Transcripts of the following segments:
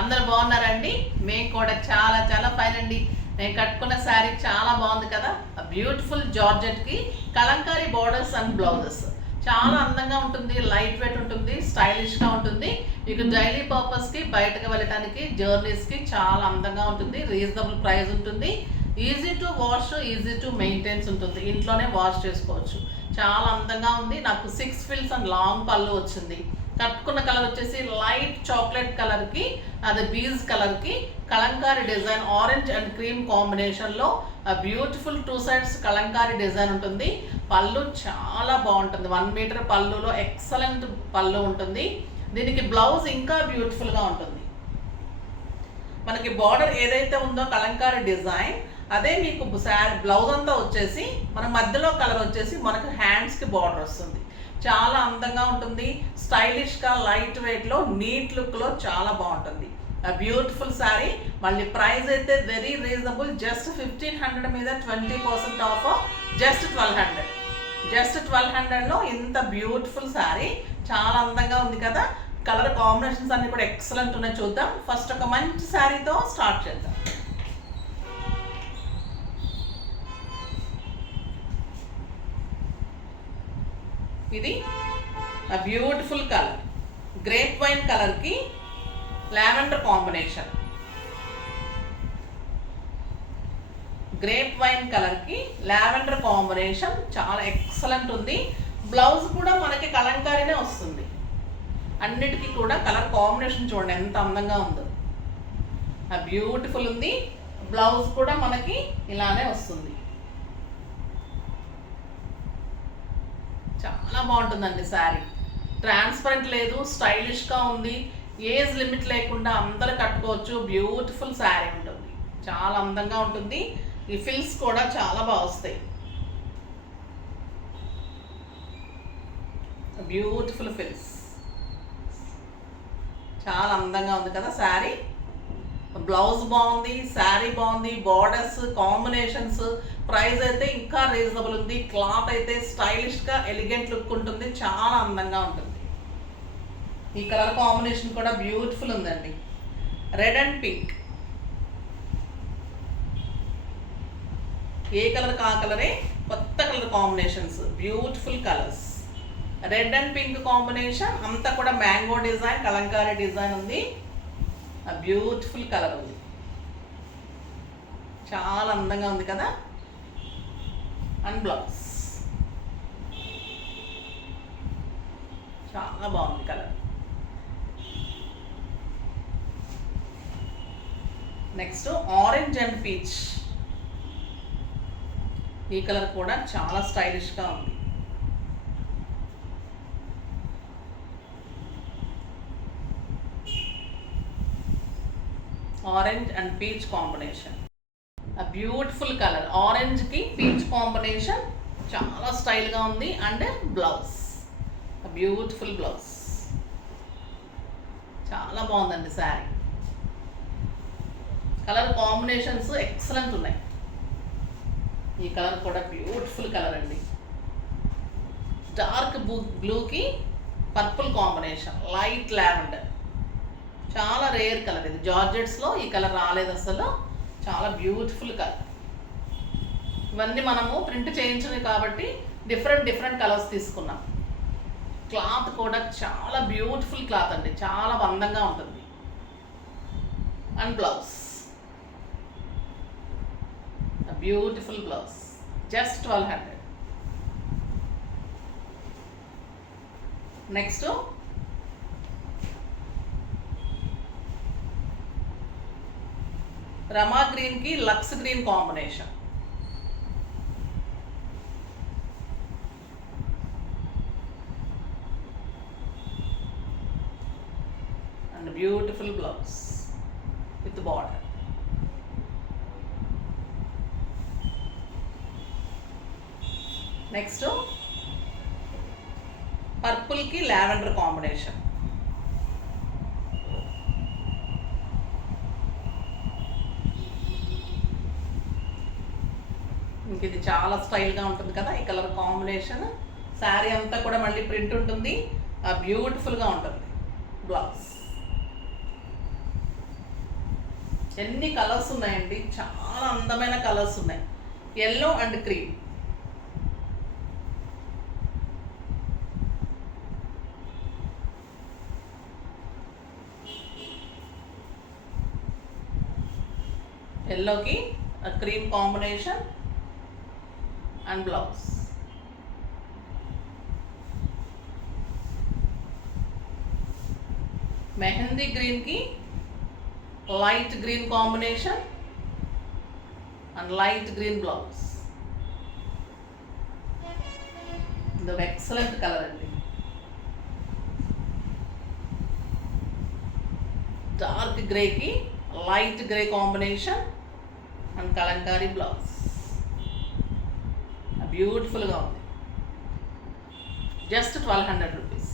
అందరూ బాగున్నారండి? మేము కూడా చాలా చాలా ఫైన్ అండి. నేను కట్టుకున్న శారీ చాలా బాగుంది కదా. బ్యూటిఫుల్ జార్జెట్కి కలంకారీ బోర్డర్స్ అండ్ బ్లౌజెస్ చాలా అందంగా ఉంటుంది, లైట్ వెయిట్ ఉంటుంది, స్టైలిష్గా ఉంటుంది. మీకు డైలీ పర్పస్కి బయటకు వెళ్ళటానికి జర్నీస్కి చాలా అందంగా ఉంటుంది. రీజనబుల్ ప్రైస్ ఉంటుంది. Easy to wash, easy to maintains ఉంటుంది. ఇంట్లోనే వాష్ చేసుకోవచ్చు. చాలా అందంగా ఉంది. నాకు 6 ఫిల్స్ అండ్ లాంగ్ పళ్ళు వచ్చింది. కట్టుకున్న కలర్ వచ్చేసి లైట్ చాక్లెట్ కలర్కి, అది బీజ్ కలర్కి Kalamkari design orange and cream కాంబినేషన్లో బ్యూటిఫుల్ 2 సైడ్స్ కలంకారీ డిజైన్ ఉంటుంది. పళ్ళు చాలా బాగుంటుంది. 1 మీటర్ పళ్ళులో ఎక్సలెంట్ పళ్ళు ఉంటుంది. దీనికి బ్లౌజ్ ఇంకా బ్యూటిఫుల్గా ఉంటుంది. మనకి బార్డర్ ఏదైతే ఉందో కలంకారీ డిజైన్, అదే మీకు బ్లౌజ్ అంతా వచ్చేసి మన మధ్యలో కలర్ వచ్చేసి మనకు హ్యాండ్స్కి బార్డర్ వస్తుంది. చాలా అందంగా ఉంటుంది. స్టైలిష్గా లైట్ వెయిట్లో నీట్ లుక్లో చాలా బాగుంటుంది. బ్యూటిఫుల్ శారీ. మళ్ళీ ప్రైస్ అయితే వెరీ రీజనబుల్. జస్ట్ 1500 మీద 20% ఆఫ్, జస్ట్ 1200. జస్ట్ 1200లో ఇంత బ్యూటిఫుల్ శారీ. చాలా అందంగా ఉంది కదా. కలర్ కాంబినేషన్స్ అన్ని కూడా ఎక్సలెంట్ ఉన్నాయి. చూద్దాం. ఫస్ట్ ఒక మంచి శారీతో స్టార్ట్ చేద్దాం. ఇది బ్యూటిఫుల్ కలర్, గ్రేప్ వైన్ కలర్కి లావెండర్ కాంబినేషన్. గ్రేప్ వైన్ కలర్కి లావెండర్ కాంబినేషన్ చాలా ఎక్సలెంట్ ఉంది. బ్లౌజ్ కూడా మనకి కలంకారీనే వస్తుంది. అన్నిటికీ కూడా కలర్ కాంబినేషన్ చూడండి ఎంత అందంగా ఉందో. బ్యూటిఫుల్ ఉంది. బ్లౌజ్ కూడా మనకి ఇలానే వస్తుంది. చాలా బాగుంటుందండి శారీ. ట్రాన్స్పరెంట్ లేదు, స్టైలిష్గా ఉంది. ఏజ్ లిమిట్ లేకుండా అందరూ కట్టుకోవచ్చు. బ్యూటిఫుల్ శారీ ఉంటుంది. చాలా అందంగా ఉంటుంది. ఈ ఫిల్స్ కూడా చాలా బాగా వస్తాయి. Beautiful fills. చాలా అందంగా ఉంది కదా శారీ. బ్లౌజ్ బాగుంది, శారీ బాగుంది, బార్డర్స్ కాంబినేషన్స్. ప్రైస్ అయితే ఇంకా రీజనబుల్ ఉంది. క్లాత్ అయితే స్టైలిష్గా ఎలిగెంట్ లుక్ ఉంటుంది. చాలా అందంగా ఉంటుంది. ఈ కలర్ కాంబినేషన్ కూడా బ్యూటిఫుల్ ఉందండి. Red and pink. ఏ కలర్ ఆ కలరే, కొత్త colour combinations, beautiful colours. Red and pink combination అంతా కూడా మ్యాంగో డిజైన్, కలంకారీ డిజైన్ ఉంది. బ్యూటిఫుల్ కలర్ ఉంది. చాలా అందంగా ఉంది కదా. అండ్ బ్లౌజ్ చాలా బాగుంది colour. Next orange and peach. ఈ కలర్ కూడా చాలా స్టైలిష్గా ఉంది. Orange and peach combination. Beautiful colour. ఆరెంజ్కి పీచ్ కాంబినేషన్ చాలా స్టైల్గా ఉంది. And blouse beautiful blouse. చాలా బాగుందండి శారీ. కలర్ కాంబినేషన్స్ ఎక్సలెంట్ ఉన్నాయి. ఈ కలర్ కూడా బ్యూటిఫుల్ కలర్ అండి. డార్క్ బ్లూకి పర్పుల్ కాంబినేషన్, లైట్ లావెండర్. చాలా రేర్ కలర్ ఇది. జార్జెట్స్లో ఈ కలర్ రాలేదు అసలు. చాలా బ్యూటిఫుల్ కలర్. ఇవన్నీ మనము ప్రింట్ చేయించినవి కాబట్టి డిఫరెంట్ కలర్స్ తీసుకున్నాం. క్లాత్ కూడా చాలా బ్యూటిఫుల్ క్లాత్ అండి. చాలా అందంగా ఉంటుంది. And blouse beautiful blouse. Just 1200. Next Rama గ్రీన్కి లక్స్ green combination. And beautiful blouse with border. Next పర్పుల్కి లావెండర్ కాంబినేషన్. ఇంక ఇది చాలా స్టైల్గా ఉంటుంది కదా ఈ కలర్ కాంబినేషన్. శారీ అంతా కూడా మళ్ళీ ప్రింట్ ఉంటుంది. బ్యూటిఫుల్గా ఉంటుంది. బ్లౌజ్ ఎన్ని కలర్స్ ఉన్నాయండి, చాలా అందమైన కలర్స్ ఉన్నాయి. Yellow and cream. ఎల్లోకి cream combination and blouse. Mehndi గ్రీన్కి light green combination and light green blouse. ఇది ఒక ఎక్సలెంట్ కలర్ అండి. డార్క్ గ్రేకి light grey combination and Kalamkari blouse. బ్యూటిఫుల్గా ఉంది. Just 1200 rupees.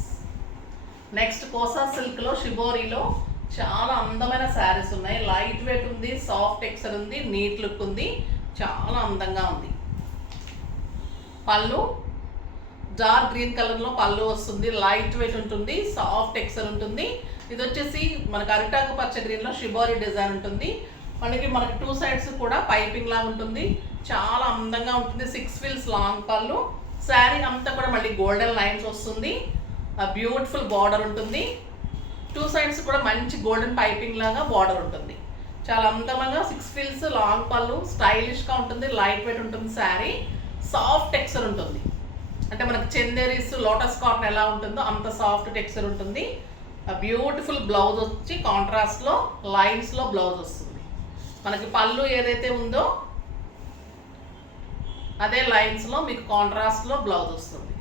నెక్స్ట్ కోసా సిల్క్లో షిబోరీలో చాలా అందమైన శారీస్ ఉన్నాయి. లైట్ వెయిట్ ఉంది, సాఫ్ట్ టెక్స్చర్ ఉంది, నీట్ లుక్ ఉంది, చాలా అందంగా ఉంది. పళ్ళు డార్క్ గ్రీన్ కలర్లో పళ్ళు వస్తుంది. లైట్ వెయిట్ ఉంటుంది, సాఫ్ట్ టెక్స్చర్ ఉంటుంది. ఇది వచ్చేసి మనకు అరిటాకు పచ్చ గ్రీన్లో షిబోరీ డిజైన్ ఉంటుంది. మనకి 2 సైడ్స్ కూడా పైపింగ్ లాగా ఉంటుంది. చాలా అందంగా ఉంటుంది. 6 ఫీల్స్ లాంగ్ పళ్ళు. శారీ అంతా కూడా మళ్ళీ గోల్డెన్ లైన్స్ వస్తుంది. బ్యూటిఫుల్ బార్డర్ ఉంటుంది. 2 సైడ్స్ కూడా మంచి గోల్డెన్ పైపింగ్ లాగా బార్డర్ ఉంటుంది. చాలా అందంగా 6 ఫీల్స్ లాంగ్ పళ్ళు. స్టైలిష్గా ఉంటుంది, లైట్ వెయిట్ ఉంటుంది. శారీ సాఫ్ట్ టెక్స్చర్ ఉంటుంది. అంటే మనకి చందేరీస్, లోటస్ కాటన్ ఎలా ఉంటుందో అంత సాఫ్ట్ టెక్స్చర్ ఉంటుంది. బ్యూటిఫుల్ బ్లౌజ్ వచ్చి కాంట్రాస్ట్లో లైన్స్లో బ్లౌజ్ వస్తుంది. మనకి పళ్ళు ఏదైతే ఉందో అదే లైన్స్లో మీకు కాంట్రాస్ట్లో బ్లౌజ్ వస్తుంది.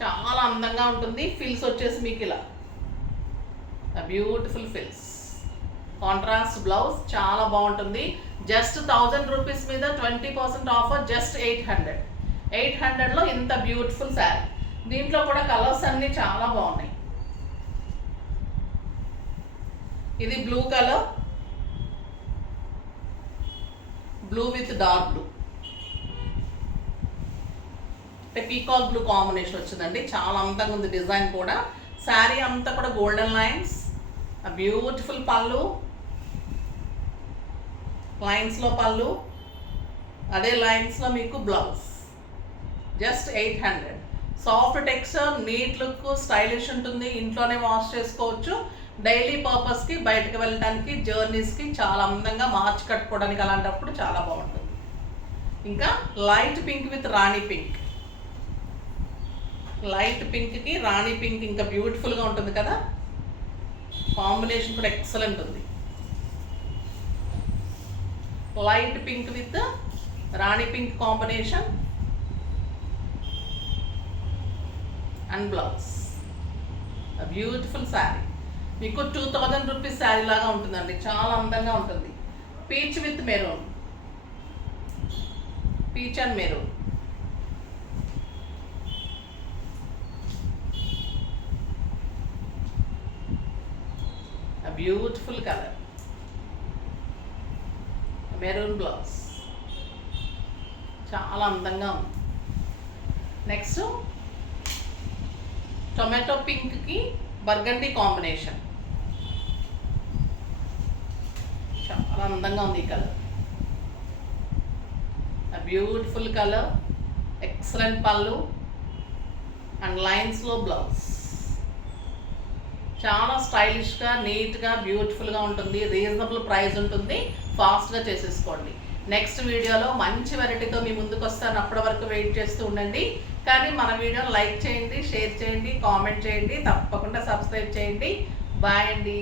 చాలా అందంగా ఉంటుంది. ఫిల్స్ వచ్చేసి మీకు ఇలా బ్యూటిఫుల్ ఫిల్స్. కాంట్రాస్ట్ బ్లౌజ్ చాలా బాగుంటుంది. జస్ట్ 1000 రూపీస్ మీద 20% ఆఫర్. జస్ట్ 800. 800లో ఇంత బ్యూటిఫుల్ శారీ. దీంట్లో కూడా కలర్స్ అన్నీ చాలా బాగున్నాయి. ఇది blue colour, blue with dark blue, అంటే పీకాక్ బ్లూ కాంబినేషన్ వచ్చిందండి. చాలా అందంగా ఉంది డిజైన్ కూడా. శారీ అంతా కూడా గోల్డెన్ లైన్స్, బ్యూటిఫుల్ పళ్ళు, లైన్స్లో పళ్ళు, అదే లైన్స్లో మీకు blouse. Just 800. Soft texture, neat look, stylish ఉంటుంది. ఇంట్లోనే వాష్ చేసుకోవచ్చు. డైలీ పర్పస్కి, బయటకు వెళ్ళడానికి, జర్నీస్కి చాలా అందంగా మార్చి కట్టుకోవడానికి అలాంటప్పుడు చాలా బాగుంటుంది. ఇంకా light pink with rani pink. Light పింక్కి రాణి పింక్ ఇంకా బ్యూటిఫుల్గా ఉంటుంది కదా. కాంబినేషన్ కూడా ఎక్సలెంట్ ఉంది. Light pink with rani pink combination and blouse. Beautiful sari. మీకు 2000 రూపీస్ శారీ లాగా ఉంటుందండి. చాలా అందంగా ఉంటుంది. Peach with maroon, peach and maroon. Beautiful colour, maroon blouse. చాలా అందంగా ఉంది. నెక్స్ట్ టొమాటో పింక్కి బర్గండీ కాంబినేషన్. చాలా అందంగా ఉంది ఈ కలర్. బ్యూటిఫుల్ కలర్, ఎక్సలెంట్ పళ్ళు అండ్ లైన్స్లో బ్లౌజ్. చాలా స్టైలిష్గా, నీట్గా, బ్యూటిఫుల్గా ఉంటుంది. రీజనబుల్ ప్రైస్ ఉంటుంది. ఫాస్ట్గా చేసేసుకోండి. నెక్స్ట్ వీడియోలో మంచి వెరైటీతో మీ ముందుకు వస్తాను. అప్పటి వరకు వెయిట్ చేస్తూ ఉండండి. కానీ మన వీడియోని లైక్ చేయండి, షేర్ చేయండి, కామెంట్ చేయండి, తప్పకుండా సబ్స్క్రైబ్ చేయండి. బాయ్ అండి.